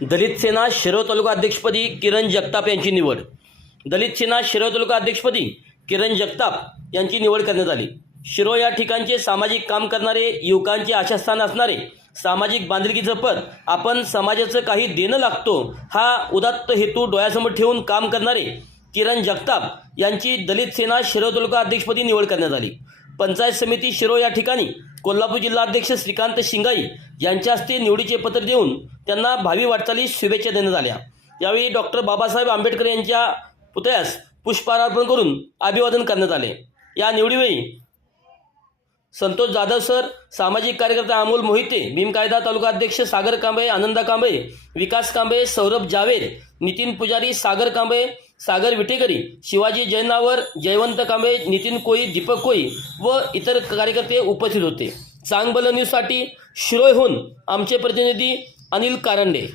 दलित सेना शिरोळ तालुका अध्यक्षपदी किरण जगताप यांची निवड. दलित सेना शिरोळ तालुका अध्यक्षपदी किरण जगताप यांची निवड करण्यात आली. शिरो या ठिकाणचे सामाजिक काम करणारे युवकांचे आशास्थान असणारे सामाजिक बांधिलकी जपत आपण समाजाचं काही देणं लागतो हा उदात्त हेतू डोळ्यासमोर ठेवून काम करणारे किरण जगताप यांची दलित सेना शिरोळ तालुका अध्यक्षपदी निवड करण्यात आली. पंचायत समिती शिरो या ठिकाणी कोल्हापूर जिल्हाध्यक्ष श्रीकांत शिंगाई यांच्या हस्ते निवडीचे पत्र देऊन त्यांना भावी वाटचालीस शुभेच्छा देण्यात आल्या. यावेळी डॉक्टर बाबासाहेब आंबेडकर यांच्या पुतळ्यास पुष्पार्पण करून अभिवादन करण्यात आले. या निवडीवेळी संतोष जाधव सर सामाजिक कार्यकर्ते अमोल मोहिते भीम कायदा तालुका अध्यक्ष सागर कांबळे आनंदा कांबळे विकास कांबळे सौरभ जावेद नितीन पुजारी सागर कांबळे सागर विटेकरी शिवाजी जैनावर जयवंत कांबळे नितीन कोळी दीपक कोळी व इतर कार्यकर्ते उपस्थित होते. चांगबल न्यूजसाठी शिरोयहून आमचे प्रतिनिधी अनिल कारंडे.